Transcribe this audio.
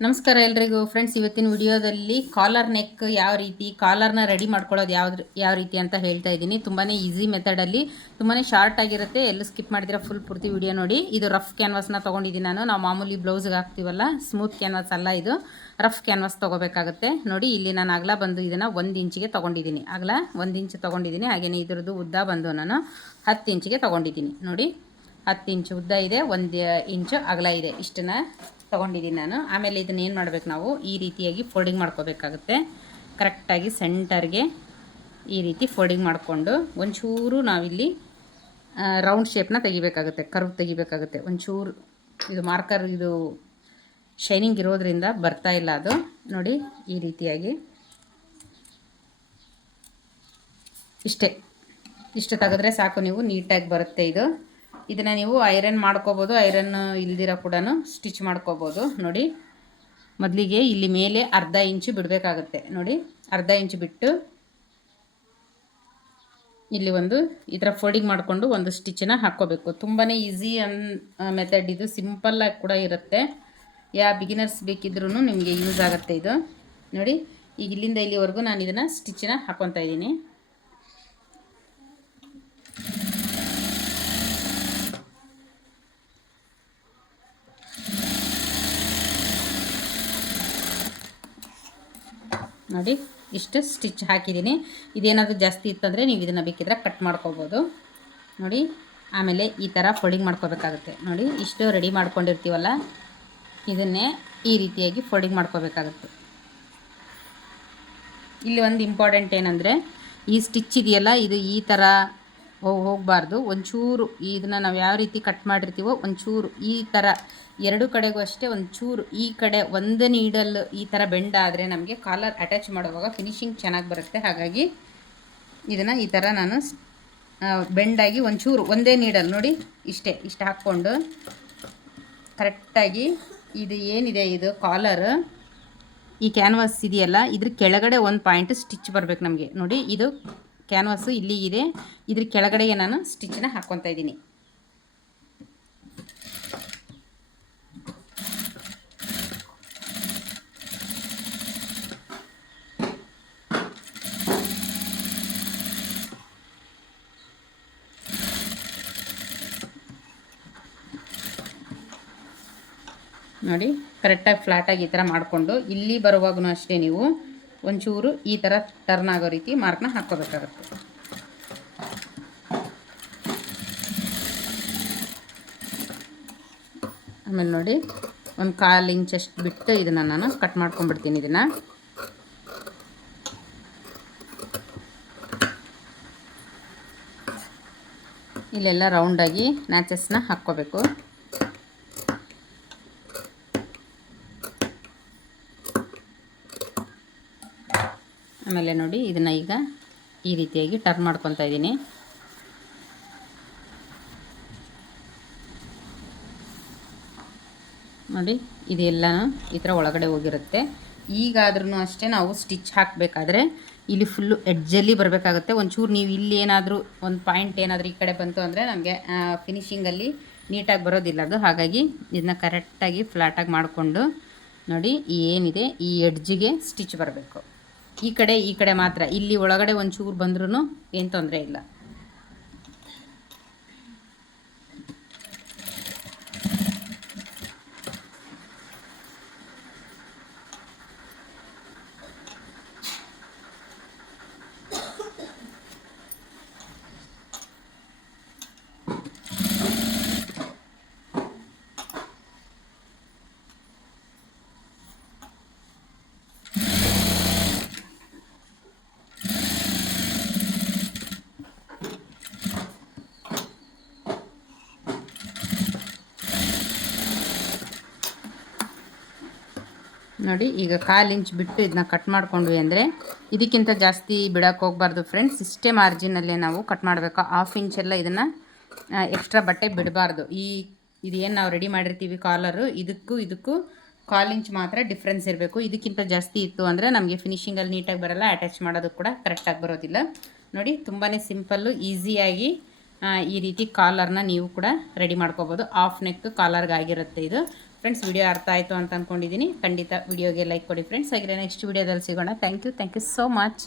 ನಮಸ್ಕಾರ ಎಲ್ರಿಗೂ ಫ್ರೆಂಡ್ಸ್. ಇವತ್ತಿನ ವಿಡಿಯೋದಲ್ಲಿ ಕಾಲರ್ ನೆಕ್ ಯಾವ ರೀತಿ, ಕಾಲರ್ನ ರೆಡಿ ಮಾಡ್ಕೊಳ್ಳೋದು ಯಾವ ರೀತಿ ಅಂತ ಹೇಳ್ತಾ ಇದ್ದೀನಿ. ತುಂಬಾ ಈಸಿ ಮೆಥಡಲ್ಲಿ, ತುಂಬಾ ಶಾರ್ಟ್ ಆಗಿರುತ್ತೆ. ಎಲ್ಲೂ ಸ್ಕಿಪ್ ಮಾಡಿದ್ರೆ ಫುಲ್ ಪೂರ್ತಿ ವಿಡಿಯೋ ನೋಡಿ. ಇದು ರಫ್ ಕ್ಯಾನ್ವಾಸ್ನ ತೊಗೊಂಡಿದ್ದೀನಿ ನಾವು ಮಾಮೂಲಿ ಬ್ಲೌಸ್ಗೆ ಹಾಕ್ತೀವಲ್ಲ, ಸ್ಮೂತ್ ಕ್ಯಾನ್ವಾಸ್ ಅಲ್ಲ ಇದು, ರಫ್ ಕ್ಯಾನ್ವಾಸ್ ತೊಗೋಬೇಕಾಗುತ್ತೆ. ನೋಡಿ, ಇಲ್ಲಿ ನಾನು ಅಗಲ ಬಂದು ಇದನ್ನು 1 ಇಂಚಿಗೆ ತೊಗೊಂಡಿದ್ದೀನಿ. ಅಗಲ 1 ಇಂಚ್ ತೊಗೊಂಡಿದ್ದೀನಿ. ಹಾಗೆಯೇ ಇದರದ್ದು ಉದ್ದ ಬಂದು ನಾನು 10 ಇಂಚಿಗೆ ತೊಗೊಂಡಿದ್ದೀನಿ. ನೋಡಿ, 10 ಇಂಚು ಉದ್ದ ಇದೆ, 1 ಇಂಚು ಅಗಲ ಇದೆ. ಇಷ್ಟನ್ನು ತೊಗೊಂಡಿದ್ದೀನಿ ನಾನು. ಆಮೇಲೆ ಇದನ್ನ ಏನು ಮಾಡಬೇಕು, ನಾವು ಈ ರೀತಿಯಾಗಿ ಫೋಲ್ಡಿಂಗ್ ಮಾಡ್ಕೋಬೇಕಾಗುತ್ತೆ. ಕರೆಕ್ಟಾಗಿ ಸೆಂಟರ್ಗೆ ಈ ರೀತಿ ಫೋಲ್ಡಿಂಗ್ ಮಾಡಿಕೊಂಡು ಒಂಚೂರು ನಾವಿಲ್ಲಿ ರೌಂಡ್ ಶೇಪ್ನ ತೆಗಿಬೇಕಾಗುತ್ತೆ, ಕರ್ವ್ ತೆಗಿಬೇಕಾಗುತ್ತೆ. ಒಂಚೂರು ಇದು ಮಾರ್ಕರ್, ಇದು ಶೈನಿಂಗ್ ಇರೋದ್ರಿಂದ ಬರ್ತಾ ಇಲ್ಲ ಅದು. ನೋಡಿ, ಈ ರೀತಿಯಾಗಿ ಇಷ್ಟು ತೆಗೆದ್ರೆ ಸಾಕು, ನೀವು ನೀಟಾಗಿ ಬರುತ್ತೆ ಇದು. ಇದನ್ನು ನೀವು ಐರನ್ ಮಾಡ್ಕೋಬೋದು, ಐರನ್ ಇಲ್ದಿರ ಕೂಡ ಸ್ಟಿಚ್ ಮಾಡ್ಕೋಬೋದು. ನೋಡಿ, ಮೊದಲಿಗೆ ಇಲ್ಲಿ ಮೇಲೆ ಅರ್ಧ ಇಂಚು ಬಿಡಬೇಕಾಗುತ್ತೆ. ನೋಡಿ, ಅರ್ಧ ಇಂಚು ಬಿಟ್ಟು ಇಲ್ಲಿ ಒಂದು ಈ ಥರ ಫೋಲ್ಡಿಂಗ್ ಮಾಡಿಕೊಂಡು ಒಂದು ಸ್ಟಿಚ್ಚನ್ನು ಹಾಕ್ಕೋಬೇಕು. ತುಂಬಾ ಈಸಿ ಮೆಥಡ್ ಇದು, ಸಿಂಪಲ್ಲಾಗಿ ಕೂಡ ಇರುತ್ತೆ. ಯಾವ ಬಿಗಿನರ್ಸ್ ಬೇಕಿದ್ರೂ ನಿಮಗೆ ಯೂಸ್ ಆಗುತ್ತೆ ಇದು. ನೋಡಿ, ಈಗ ಇಲ್ಲಿಂದ ಇಲ್ಲಿವರೆಗೂ ನಾನು ಇದನ್ನು ಸ್ಟಿಚ್ಚನ್ನು ಹಾಕ್ಕೊತಾ ಇದ್ದೀನಿ. ನೋಡಿ, ಇಷ್ಟು ಸ್ಟಿಚ್ ಹಾಕಿದ್ದೀನಿ. ಇದೇನಾದರೂ ಜಾಸ್ತಿ ಇತ್ತಂದರೆ ನೀವು ಇದನ್ನು ಬೇಕಿದ್ರೆ ಕಟ್ ಮಾಡ್ಕೋಬೋದು. ನೋಡಿ, ಆಮೇಲೆ ಈ ಥರ ಫೋಲ್ಡಿಂಗ್ ಮಾಡ್ಕೋಬೇಕಾಗುತ್ತೆ. ನೋಡಿ, ಇಷ್ಟು ರೆಡಿ ಮಾಡ್ಕೊಂಡಿರ್ತೀವಲ್ಲ, ಇದನ್ನೇ ಈ ರೀತಿಯಾಗಿ ಫೋಲ್ಡಿಂಗ್ ಮಾಡ್ಕೋಬೇಕಾಗುತ್ತೆ. ಇಲ್ಲಿ ಒಂದು ಇಂಪಾರ್ಟೆಂಟ್ ಏನಂದರೆ, ಈ ಸ್ಟಿಚ್ ಇದೆಯಲ್ಲ, ಇದು ಈ ಥರ ಹೋಗಬಾರ್ದು. ಒಂಚೂರು ಇದನ್ನು ನಾವು ಯಾವ ರೀತಿ ಕಟ್ ಮಾಡಿರ್ತೀವೋ ಒಂಚೂರು ಈ ಥರ ಎರಡು ಕಡೆಗೂ ಅಷ್ಟೇ ಒಂಚೂರು ಈ ಕಡೆ ಒಂದು ನೀಡಲ್ ಈ ಥರ ಬೆಂಡ್ ಆದರೆ ನಮಗೆ ಕಾಲರ್ ಅಟ್ಯಾಚ್ ಮಾಡುವಾಗ ಫಿನಿಶಿಂಗ್ ಚೆನ್ನಾಗಿ ಬರುತ್ತೆ. ಹಾಗಾಗಿ ಇದನ್ನು ಈ ಥರ ನಾನು ಬೆಂಡಾಗಿ ಒಂಚೂರು ಒಂದೇ ನೀಡಲ್ ನೋಡಿ ಇಷ್ಟು ಹಾಕ್ಕೊಂಡು ಕರೆಕ್ಟಾಗಿ ಇದು ಏನಿದೆ ಇದು ಕಾಲರ್, ಈ ಕ್ಯಾನ್ವಾಸ್ ಇದೆಯಲ್ಲ, ಇದ್ರ ಕೆಳಗಡೆ ಒಂದು ಪಾಯಿಂಟ್ ಸ್ಟಿಚ್ ಬರಬೇಕು ನಮಗೆ. ನೋಡಿ, ಇದು ಕ್ಯಾನ್ವಾಸು ಇಲ್ಲಿಗಿದೆ, ಇದ್ರ ಕೆಳಗಡೆಗೆ ನಾನು ಸ್ಟಿಚ್ಚನ್ನ ಹಾಕ್ಕೊತಾ ಇದ್ದೀನಿ. ನೋಡಿ, ಕರೆಕ್ಟಾಗಿ ಫ್ಲಾಟಾಗಿ ಈ ಥರ ಮಾಡಿಕೊಂಡು ಇಲ್ಲಿ ಬರುವಾಗೂ ಅಷ್ಟೇ ನೀವು ಒಂಚೂರು ಈ ಥರ ಟರ್ನ್ ಆಗೋ ರೀತಿ ಮಾರ್ಕ್ನ ಹಾಕ್ಕೋಬೇಕಾಗುತ್ತೆ. ಆಮೇಲೆ ನೋಡಿ, ಒಂದು 1/4 ಇಂಚಷ್ಟು ಬಿಟ್ಟು ಇದನ್ನು ನಾನು ಕಟ್ ಮಾಡ್ಕೊಂಡ್ಬಿಡ್ತೀನಿ. ಇದನ್ನು ಇಲ್ಲೆಲ್ಲ ರೌಂಡಾಗಿ ನ್ಯಾಚಸ್ನ ಹಾಕ್ಕೋಬೇಕು. ಆಮೇಲೆ ನೋಡಿ, ಇದನ್ನು ಈಗ ಈ ರೀತಿಯಾಗಿ ಟರ್ನ್ ಮಾಡ್ಕೊತಾ ಇದ್ದೀನಿ. ನೋಡಿ, ಇದೆಲ್ಲನೂ ಈ ಥರ ಒಳಗಡೆ ಹೋಗಿರುತ್ತೆ. ಈಗಾದ್ರೂ ಅಷ್ಟೇ ನಾವು ಸ್ಟಿಚ್ ಹಾಕಬೇಕಾದ್ರೆ ಇಲ್ಲಿ ಫುಲ್ಲು ಎಡ್ಜಲ್ಲಿ ಬರಬೇಕಾಗುತ್ತೆ. ಒಂಚೂರು ನೀವು ಇಲ್ಲಿ ಏನಾದರೂ ಒಂದು ಪಾಯಿಂಟ್ ಏನಾದರೂ ಈ ಕಡೆ ಬಂತು ಅಂದರೆ ನಮಗೆ ಫಿನಿಶಿಂಗಲ್ಲಿ ನೀಟಾಗಿ ಬರೋದಿಲ್ಲ ಅದು. ಹಾಗಾಗಿ ಇದನ್ನ ಕರೆಕ್ಟಾಗಿ ಫ್ಲಾಟಾಗಿ ಮಾಡಿಕೊಂಡು ನೋಡಿ, ಏನಿದೆ ಈ ಎಡ್ಜಿಗೆ ಸ್ಟಿಚ್ ಬರಬೇಕು. ಈ ಕಡೆ ಮಾತ್ರ, ಇಲ್ಲಿ ಒಳಗಡೆ ಒಂಚೂರು ಬಂದ್ರೂ ಏನು ತೊಂದರೆ ಇಲ್ಲ. ನೋಡಿ, ಈಗ 1/4 ಇಂಚ್ ಬಿಟ್ಟು ಇದನ್ನ ಕಟ್ ಮಾಡ್ಕೊಂಡ್ವಿ ಅಂದರೆ ಇದಕ್ಕಿಂತ ಜಾಸ್ತಿ ಬಿಡೋಕ್ಕೆ ಹೋಗಬಾರ್ದು ಫ್ರೆಂಡ್ಸ್. ಇಷ್ಟೇ ಮಾರ್ಜಿನಲ್ಲೇ ನಾವು ಕಟ್ ಮಾಡಬೇಕು. 1/2 ಇಂಚೆಲ್ಲ ಇದನ್ನು ಎಕ್ಸ್ಟ್ರಾ ಬಟ್ಟೆ ಬಿಡಬಾರ್ದು. ಇದೇನು ನಾವು ರೆಡಿ ಮಾಡಿರ್ತೀವಿ ಕಾಲರು, ಇದಕ್ಕೂ 1/4 ಇಂಚ್ ಮಾತ್ರ ಡಿಫ್ರೆನ್ಸ್ ಇರಬೇಕು. ಇದಕ್ಕಿಂತ ಜಾಸ್ತಿ ಇತ್ತು ಅಂದರೆ ನಮಗೆ ಫಿನಿಶಿಂಗಲ್ಲಿ ನೀಟಾಗಿ ಬರೋಲ್ಲ, ಅಟ್ಯಾಚ್ ಮಾಡೋದಕ್ಕೆ ಕೂಡ ಕರೆಕ್ಟಾಗಿ ಬರೋದಿಲ್ಲ. ನೋಡಿ, ತುಂಬಾ ಸಿಂಪಲ್ಲು, ಈಸಿಯಾಗಿ ಈ ರೀತಿ ಕಾಲರ್ನ ನೀವು ಕೂಡ ರೆಡಿ ಮಾಡ್ಕೋಬೋದು. ಆಫ್ ನೆಕ್ ಕಾಲರ್ಗಾಗಿರುತ್ತೆ ಇದು. ಫ್ರೆಂಡ್ಸ್ ವಿಡಿಯೋ ಅರ್ಥ ಆಯಿತು ಅಂತ ಅಂದ್ಕೊಂಡಿದ್ದೀನಿ. ಖಂಡಿತ ವಿಡಿಯೋಗೆ ಲೈಕ್ ಕೊಡಿ ಫ್ರೆಂಡ್ಸ್. ಹಾಗೆ ನೆಕ್ಸ್ಟ್ ವಿಡಿಯೋದಲ್ಲಿ ಸಿಗೋಣ. Thank you so much.